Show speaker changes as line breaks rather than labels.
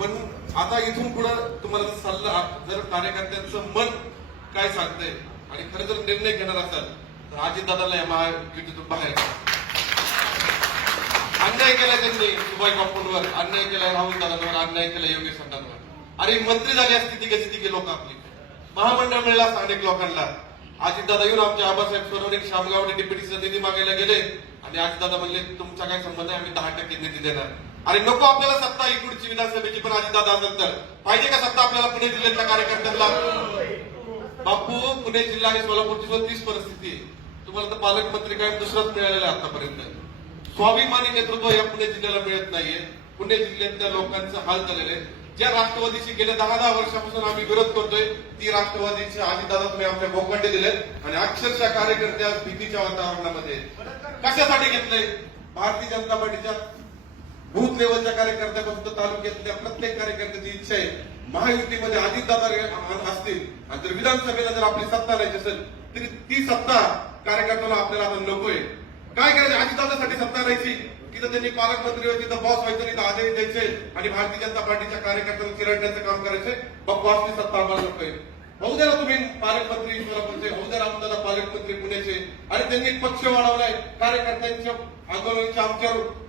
पण आता इथून पुढे तुम्हाला सल्ला जर कार्यकर्त्यांचं मन काय सांगतंय आणि खरं जर निर्णय घेणार असाल तर अजितदादाला या महायुतीतून बाहेर अन्याय केला त्यांनी सुभाष बापूंवर अन्याय केला राहुल दादांवर अन्याय केला योगेश अण्णांवर अरे मंत्री झाले असती ती कशी लोक आपली. महामंडळ मिळाला अनेक लोकांना. अजितदादा येऊन आमच्या आबासाहेब सोनवणे शामगावने डिप्युटीचा निधी मागायला गेले. आणि अजितदादा म्हणले तुमचा काय संबंध आहे? आम्ही दहा टक्के निधी देणार. आणि नको आपल्याला सत्ता ही पुढची विधानसभेची पण अजितदादा असेल तर पाहिजे का सत्ता आपल्याला पुणे जिल्ह्यातल्या कार्यकर्त्यांना? बापू पुणे जिल्हा आणि सोलापूरची सुद्धा तीच परिस्थिती आहे. तुम्हाला तर पालकमंत्री काय दुसरंच मिळालेलं आहे आतापर्यंत. स्वाभिमानी नेतृत्व या पुणे जिल्ह्याला मिळत नाहीये. पुणे जिल्ह्यातल्या लोकांचा हाल झालेले आहे. ज्या राष्ट्रवादीशी गेल्या दहा दहा वर्षापासून आम्ही विरोध करतोय ती राष्ट्रवादीची आदिदादा तुम्ही आमच्या भोगंडे दिलेत. आणि अक्षरशः कार्यकर्ते आज भीतीच्या वातावरणामध्ये कशासाठी घेतलंय? भारतीय जनता पार्टीच्या बूथ लेवलच्या कार्यकर्त्यापासून तर तालुक्यातल्या प्रत्येक कार्यकर्त्याची इच्छा आहे. महायुतीमध्ये अजितदादा असतील. आणि जर विधानसभेला जर आपली सत्ता राहायची असेल तरी ती सत्ता कार्यकर्त्याला आपल्याला आता नकोय काय करायचं? अजितदादासाठी सत्ता राहायची. तिथं त्यांनी पालकमंत्री होते तिथं बॉस व्हायचं तिथं आदेश द्यायचे. आणि भारतीय जनता पार्टीच्या कार्यकर्त्यांना चिरडण्याचं काम करायचे. मग बॉसची सत्ता आम्हाला नकोय होऊ द्या तुम्ही पालकमंत्री सोलापूरचे होऊ द्या रामदादा पालकमंत्री पुण्याचे. आणि त्यांनी पक्ष वाढवलाय. कार्यकर्त्यांच्या आंदोलनाच्या आमच्यावर